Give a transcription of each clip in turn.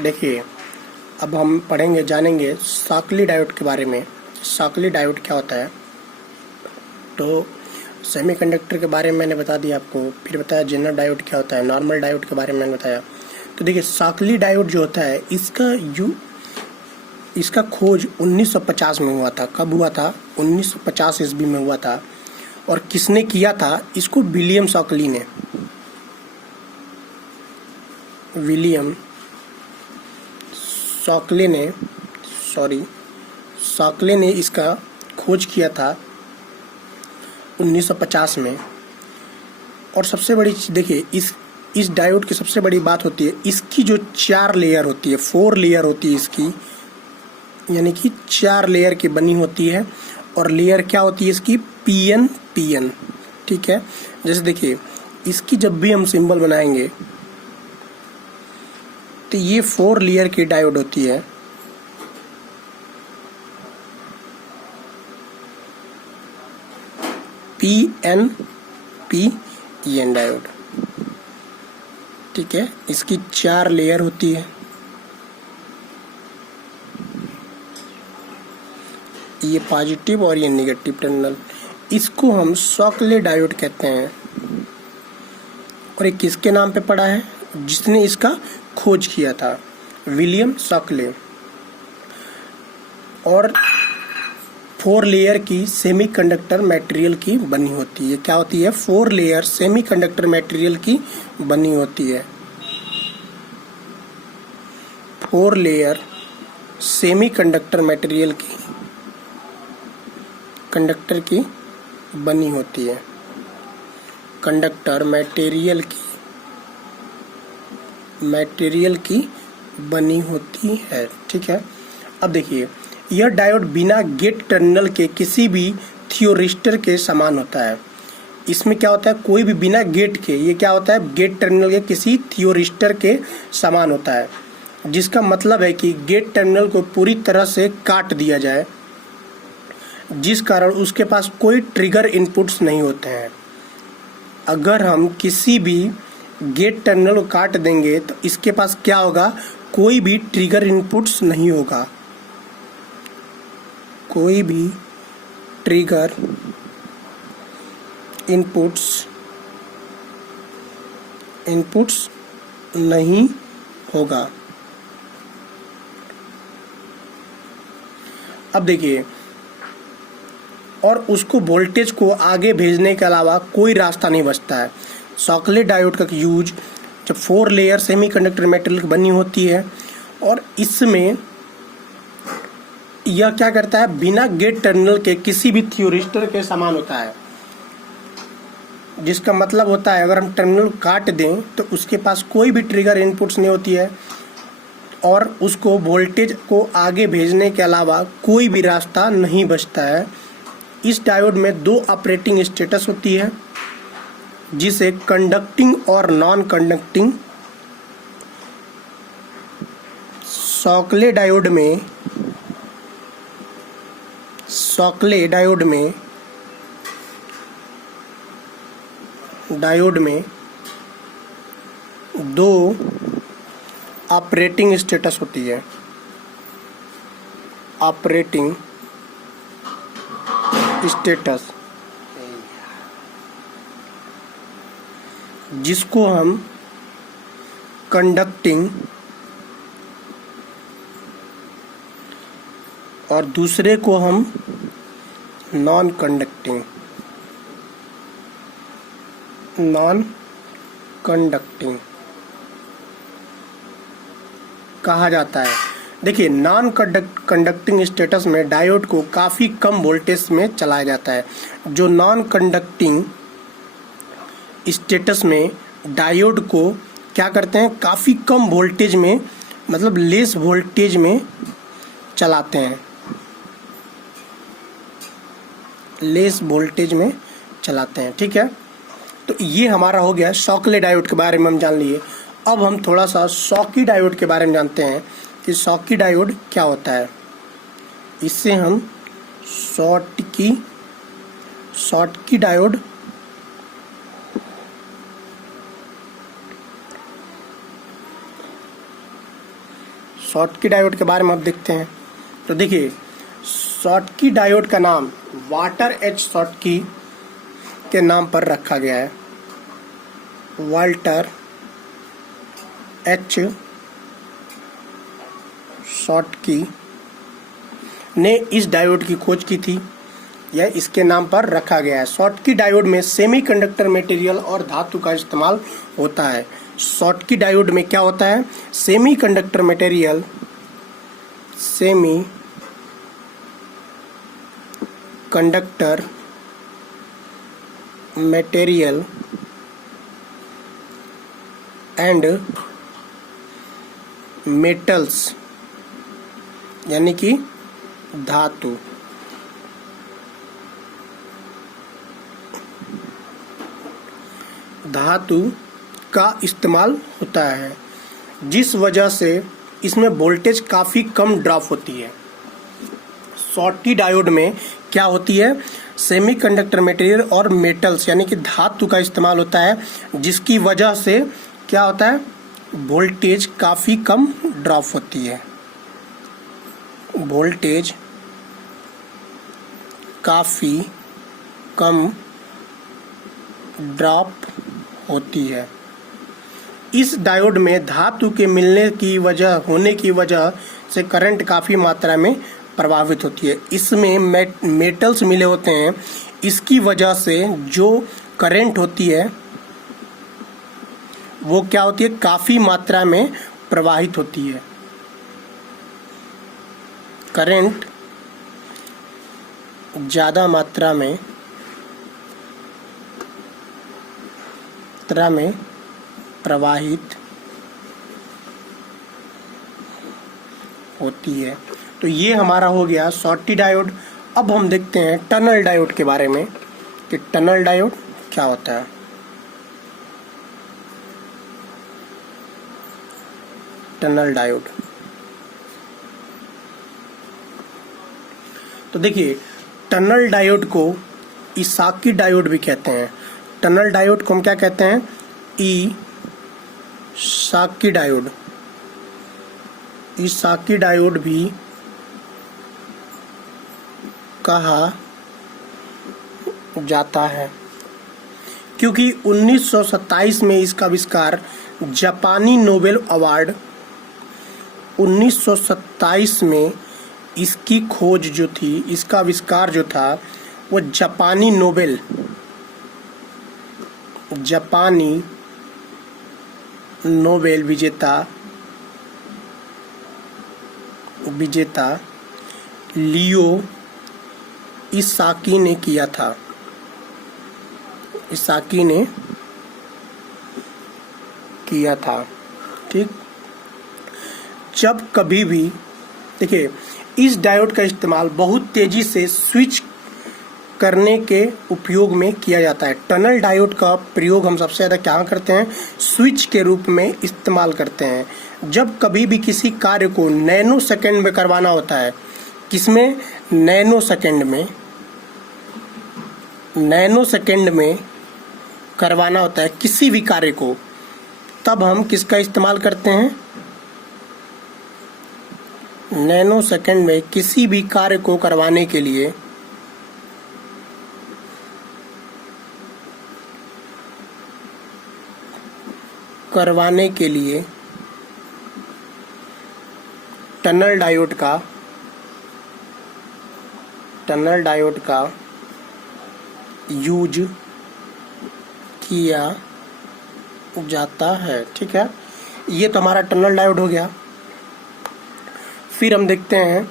देखिए, अब हम पढ़ेंगे जानेंगे शॉकली डायोड के बारे में। शॉकली डायोड क्या होता है। तो सेमीकंडक्टर के बारे में मैंने बता दिया आपको, फिर बताया जेनर डायोड क्या होता है, नॉर्मल डायोड के बारे में मैंने बताया। तो देखिए, शॉकली डायोड जो होता है इसका खोज 1950 में हुआ था। कब हुआ था? 1950 ईस्वी में हुआ था। और किसने किया था इसको? विलियम शॉकली ने। विलियम शॉकले ने इसका खोज किया था 1950 में। और सबसे बड़ी चीज देखिए, इस डायोड की सबसे बड़ी बात होती है इसकी जो 4 लेयर होती है, 4 लेयर होती है इसकी, यानी कि 4 लेयर की बनी होती है। और लेयर क्या होती है इसकी? पीएन। ठीक है, जैसे देखिए इसकी जब भी हम सिंबल बनाएंगे तो ये 4 लेयर की डायोड होती है। PN diode. ठीक है, इसकी 4 लेयर होती है। ये पॉजिटिव और ये नेगेटिव टर्मिनल। इसको हम शॉकले डायोड कहते हैं। और ये किसके नाम पे पड़ा है? जिसने इसका खोज किया था, विलियम शॉकले। और 4 लेयर की सेमीकंडक्टर मटेरियल की बनी होती है। क्या होती है? 4 लेयर सेमीकंडक्टर मटेरियल की बनी होती है। 4 लेयर सेमीकंडक्टर मटेरियल की बनी होती है। कंडक्टर मटेरियल की बनी होती है। ठीक है, अब देखिए, यह डायोड बिना गेट टर्मिनल के किसी भी थियोरिस्टर के समान होता है। इसमें क्या होता है? कोई भी बिना गेट के, ये क्या होता है? गेट टर्मिनल के किसी थियोरिस्टर के समान होता है। जिसका मतलब है कि गेट टर्मिनल को पूरी तरह से काट दिया जाए, जिस कारण उसके पास कोई ट्रिगर इनपुट्स नहीं होते हैं। अगर हम किसी भी गेट टर्मिनल को काट देंगे तो इसके पास क्या होगा? कोई भी ट्रिगर इनपुट्स नहीं होगा। कोई भी ट्रिगर इनपुट्स नहीं होगा। अब देखिए, और उसको वोल्टेज को आगे भेजने के अलावा कोई रास्ता नहीं बचता है। शॉकले डायोड का यूज जब 4 लेयर सेमीकंडक्टर मेटल की बनी होती है, और इसमें यह क्या करता है? बिना गेट टर्मिनल के किसी भी थियोरिस्टर के समान होता है। जिसका मतलब होता है अगर हम टर्मिनल काट दें तो उसके पास कोई भी ट्रिगर इनपुट्स नहीं होती है, और उसको वोल्टेज को आगे भेजने के अलावा कोई भी रास्ता नहीं बचता है। इस डायोड में 2 ऑपरेटिंग स्टेटस होती है, जिसे कंडक्टिंग और नॉन कंडक्टिंग। शॉकले डायोड में 2 ऑपरेटिंग स्टेटस होती है। ऑपरेटिंग स्टेटस, जिसको हम कंडक्टिंग और दूसरे को हम नॉन कंडक्टिंग कहा जाता है। देखिए, नॉन कंडक्टिंग स्टेटस में डायोड को काफ़ी कम वोल्टेज में चलाया जाता है। जो नॉन कंडक्टिंग स्टेटस में डायोड को क्या करते हैं? काफ़ी कम वोल्टेज में, मतलब लेस वोल्टेज में चलाते हैं। ठीक है, तो ये हमारा हो गया शॉकले डायोड के बारे में हम जान लिए। अब हम थोड़ा सा शॉकी डायोड के बारे में जानते हैं कि शॉकी डायोड क्या होता है। इससे हम शॉटकी डायोड शॉटकी डायोड के बारे में अब देखते हैं। तो देखिए, शॉटकी डायोड का नाम वाल्टर एच शॉटकी के नाम पर रखा गया है। वाल्टर एच शॉटकी ने इस डायोड की खोज की थी, यह इसके नाम पर रखा गया है। शॉटकी डायोड में सेमीकंडक्टर मटेरियल और धातु का इस्तेमाल होता है। शॉटकी डायोड में क्या होता है? Semiconductor material, semi conductor material and metals, यानी कि धातु, धातु का इस्तेमाल होता है, जिस वजह से इसमें वोल्टेज काफ़ी कम ड्रॉप होती है। शॉटकी डायोड में क्या होती है? सेमीकंडक्टर मटेरियल और मेटल्स यानी कि धातु का इस्तेमाल होता है, जिसकी वजह से क्या होता है? वोल्टेज काफ़ी कम ड्रॉप होती है, वोल्टेज काफ़ी कम ड्रॉप होती है। इस डायोड में धातु के होने की वजह से करंट काफ़ी मात्रा में प्रभावित होती है। इसमें मेटल्स मिले होते हैं, इसकी वजह से जो करंट होती है वो क्या होती है? काफ़ी मात्रा में प्रवाहित होती है। करंट ज़्यादा मात्रा में प्रवाहित होती है। तो ये हमारा हो गया शॉटकी डायोड। अब हम देखते हैं टनल डायोड के बारे में कि टनल डायोड क्या होता है। टनल डायोड, तो देखिए, टनल डायोड को इसाकी डायोड भी कहते हैं। टनल डायोड को हम क्या कहते हैं? इसाकी डायोड। इसाकी डायोड भी कहा जाता है, क्योंकि 1927 में इसका आविष्कार जापानी नोबेल अवार्ड 1927 में इसकी खोज जो थी, इसका आविष्कार जो था, वो जापानी नोबेल विजेता लियो इसाकी ने किया था। इसाकी ने किया था, ठीक। जब कभी भी देखिए, इस डायोड का इस्तेमाल बहुत तेजी से स्विच करने के उपयोग में किया जाता है। टनल डायोड का प्रयोग हम सबसे ज़्यादा क्या करते हैं? स्विच के रूप में इस्तेमाल करते हैं। जब कभी भी किसी कार्य को नैनो सेकंड में करवाना होता है, किसमें? नैनो सेकंड में करवाना होता है किसी भी कार्य को, तब हम किसका इस्तेमाल करते हैं? नैनो सेकंड में किसी भी कार्य को करवाने के लिए टनल डायोड का यूज किया जाता है, ठीक है। ये तो हमारा टनल डायोड हो गया। फिर हम देखते हैं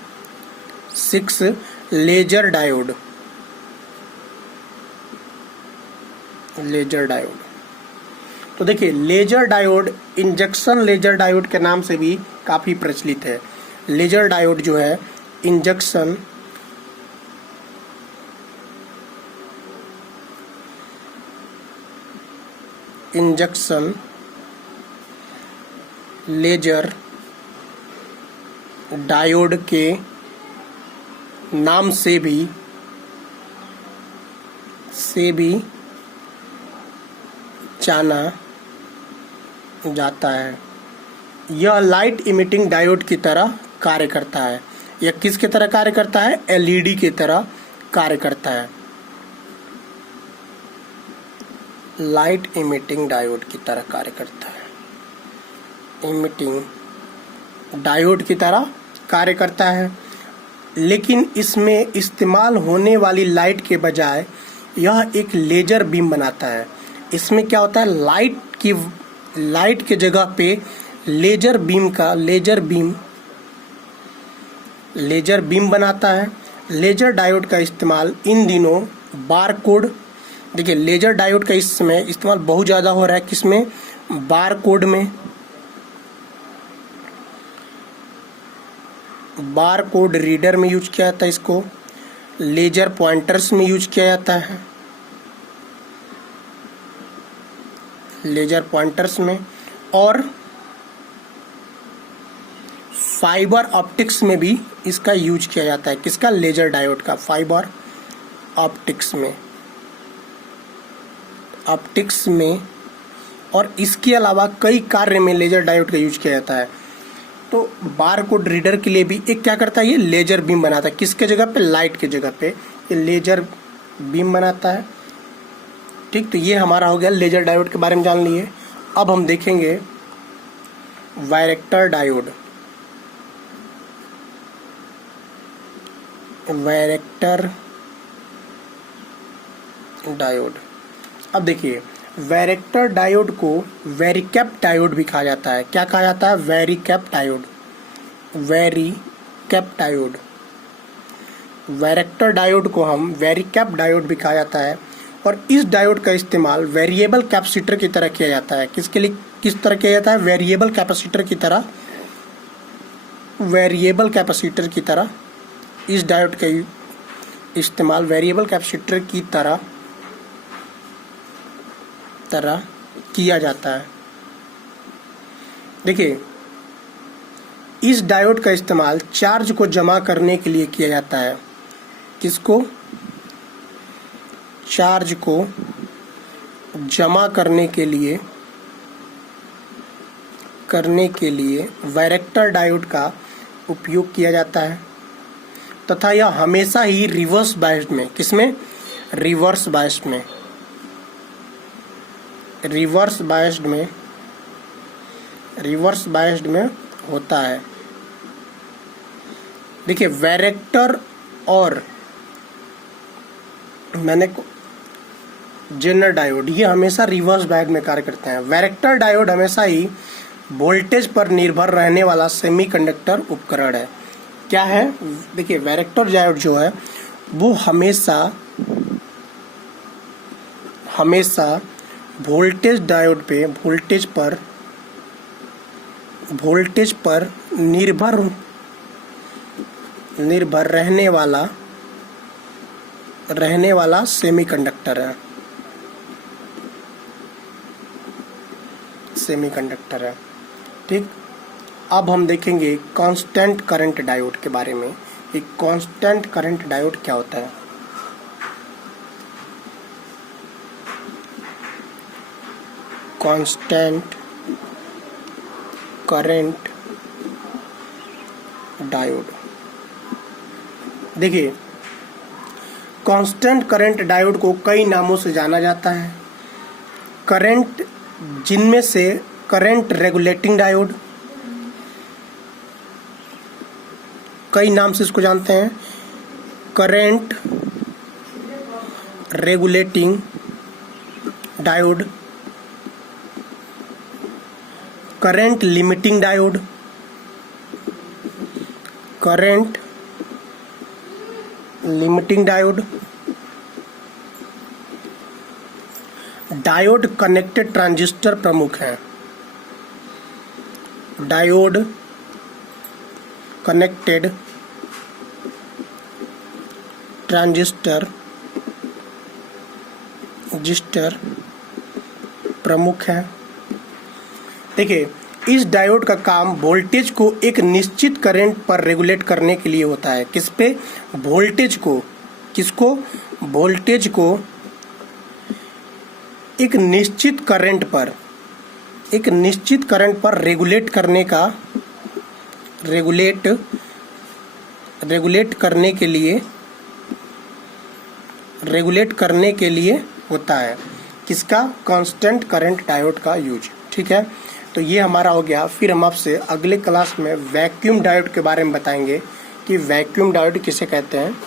6 लेजर डायोड। तो देखिए, laser diode injection laser diode के नाम से भी काफ़ी प्रचलित है। लेजर डायोड जो है इंजेक्शन लेजर डायोड के नाम से भी जाना जाता है। यह लाइट इमिटिंग डायोड की तरह कार्य करता है। यह किसकी तरह कार्य करता है? एलईडी की तरह कार्य करता है। लाइट इमिटिंग डायोड की तरह कार्य करता है। इमिटिंग डायोड की तरह कार्य करता है, लेकिन इसमें इस्तेमाल होने वाली लाइट के बजाय यह एक लेजर बीम बनाता है। इसमें क्या होता है? लाइट के जगह पे लेजर बीम बनाता है। लेजर डायोड का इस्तेमाल इन दिनों बारकोड, देखिए लेजर डायोड का इस समय इस्तेमाल बहुत ज़्यादा हो रहा है। किसमें? बारकोड में। बारकोड रीडर में यूज किया जाता है इसको। लेजर पॉइंटर्स में यूज किया जाता है। लेजर पॉइंटर्स में और फाइबर ऑप्टिक्स में भी इसका यूज किया जाता है। किसका? लेजर डायोड का। फाइबर ऑप्टिक्स में और इसके अलावा कई कार्य में लेजर डायोड का यूज किया जाता है। तो बारकोड रीडर के लिए भी एक क्या करता है? ये लेजर बीम बनाता है। किसके जगह पे? लाइट के जगह पे ये लेजर बीम बनाता है। ठीक, तो ये हमारा हो गया लेजर डायोड के बारे में जान लिए। अब हम देखेंगे वायरेक्टर डायोड। अब देखिए, वैरेक्टर डायोड को वेरिकैप डायोड भी कहा जाता है। क्या कहा जाता है? वेरिकैप डायोड। वैरेक्टर डायोड को हम वेरिकैप डायोड भी कहा जाता है। और इस डायोड का इस्तेमाल वेरिएबल कैपेसिटर की तरह किया जाता है। किसके लिए, किस तरह किया जाता है? वेरिएबल कैपेसिटर की तरह इस डायोड का इस्तेमाल वेरिएबल कैपेसिटर की तरह किया जाता है। देखिए, इस डायोड का इस्तेमाल चार्ज को जमा करने के लिए किया जाता है। किसको? चार्ज को जमा करने के लिए वैरेक्टर डायोड का उपयोग किया जाता है तथा यह हमेशा ही रिवर्स बायस्ड में, किसमें? रिवर्स बायस्ड में होता है। देखिए, वैरेक्टर और जेनर डायोड ये हमेशा रिवर्स बायस्ड में कार्य करते हैं। वैरेक्टर डायोड हमेशा ही वोल्टेज पर निर्भर रहने वाला सेमीकंडक्टर उपकरण है। क्या है? देखिए, वैरेक्टर डायोड जो है वो हमेशा वोल्टेज डायोड पे वोल्टेज पर निर्भर रहने वाला सेमीकंडक्टर है। ठीक, अब हम देखेंगे कांस्टेंट करंट डायोड के बारे में। एक कांस्टेंट करंट डायोड क्या होता है? कांस्टेंट करंट डायोड, देखिए कांस्टेंट करंट डायोड को कई नामों से जाना जाता है। करंट, जिनमें से करंट रेगुलेटिंग डायोड, कई नाम से इसको जानते हैं। Current regulating diode, current limiting diode, diode connected transistor प्रमुख हैं। डायोड कनेक्टेड ट्रांजिस्टर प्रमुख है। देखिए, इस डायोड का काम वोल्टेज को एक निश्चित करंट पर रेगुलेट करने के लिए होता है। किस पे? वोल्टेज को। किसको? वोल्टेज को एक निश्चित करंट पर एक निश्चित करंट पर रेगुलेट करने के लिए होता है किसका? कांस्टेंट करंट डायोड का यूज। ठीक है, तो ये हमारा हो गया। फिर हम आपसे अगले क्लास में वैक्यूम डायोड के बारे में बताएंगे कि वैक्यूम डायोड किसे कहते हैं।